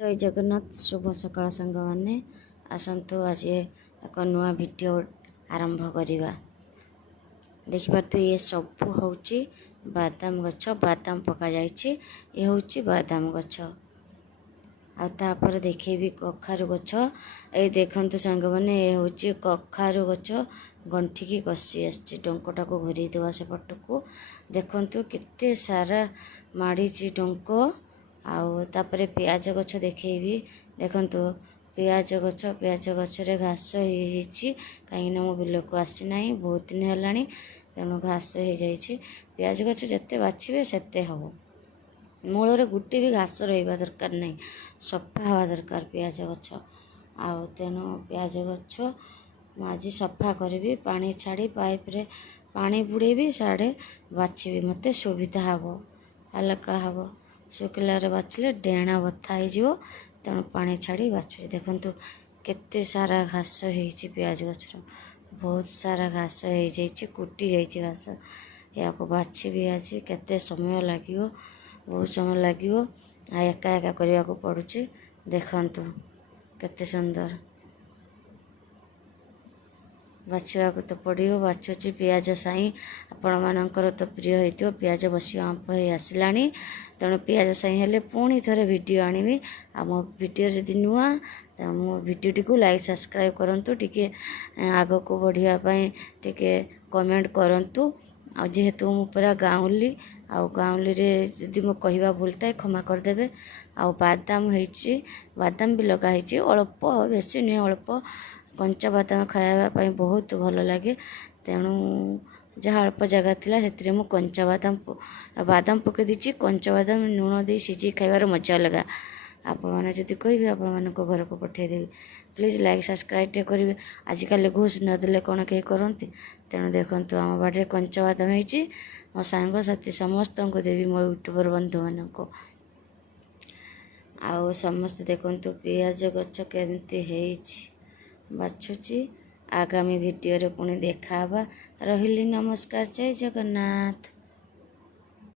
जय जगन्नाथ शुभ सकाळ सांग मैंने आसतु आज एक नुआ वीडियो आरंभ करवा। देखिए ये सब हूँ बादाम गछ बादाम पका जाइए ये हूँ बादाम गछ आपर देखेबी कखारु गछ ये देखते सांग मैंने ये हूँ कखारु गछ गंठी की कषि आसी डंकटा को घूरी देवा से पट को देखु केते सारा माड़ी डंक आउे पियाज गछ देखेबी देखु पियाज गछरे घास हो कहीं मो बिल को आसीना बहुत दिन है तेणु घास हो जाइए पियाज गछ जिते बाछे सेते हम मूल गोटे भी घास रहा दरकार नहीं सफा हवा दरकार पियाज गछ तेणु पियाज गछ आज सफा करी पानी छाड़ी पाइप रे पानी बुड़ेबी साढ़े बाछी मत सुविधा हम हल्का हम शुक्लार बाछिले डेणा बथा हो तेणु पानी छाड़ी बाछुरी देखु केते सारा घास हो पियाज गछर बहुत सारा घास हो जाइए कुटी जाइए घास या बाछी भी आज केते समय लगे बहुत समय लगे एका एका करने को पड़ुची देखंतु केते सुंदर बाछा तो पड़ो बाछुची पियाज साई आपण मानकर तो प्रिय होती पियाज बस आंप हो आसला तेणु पियाज साई हेले पुणी थे वीडियो आनी आ मो वीडियो जदि नुआ तो मो वीडियोटी को लाइक सब्सक्राइब करूँ टी आग को बढ़ावाई टी कमेंट करूँ जेहेतु मु पूरा गाँवली गाँवली जदि मो कहवा भूल थाए क्षमा करदे बादाम होती बादाम भी लगाई अल्प बेसी नुहे अल्प कंचा बादाम खायापी बहुत भल लगे तेणु जहाँ अल्प जगह थिला से मु कंचा बादाम बादाम पकई दीची कंचा बादाम लुण दे सीझे खाइबार मजा लगा आपण मैंने जदि कहे आपण मान घर को पठेदेवी प्लीज लाइक सब्सक्राइब टे करेंगे आजिकल घूस नदेले कौन कहीं करती तेणु देखो आम बाड़े कंचा बादाम होती मो सांग साथी समस्त को देवी मो यूट्यूबर बंधु मान को आउ समस्त देखु पियाज गछ केमती बाछुची आगामी वीडियो रे पुणी देखा रही नमस्कार जय जगन्नाथ।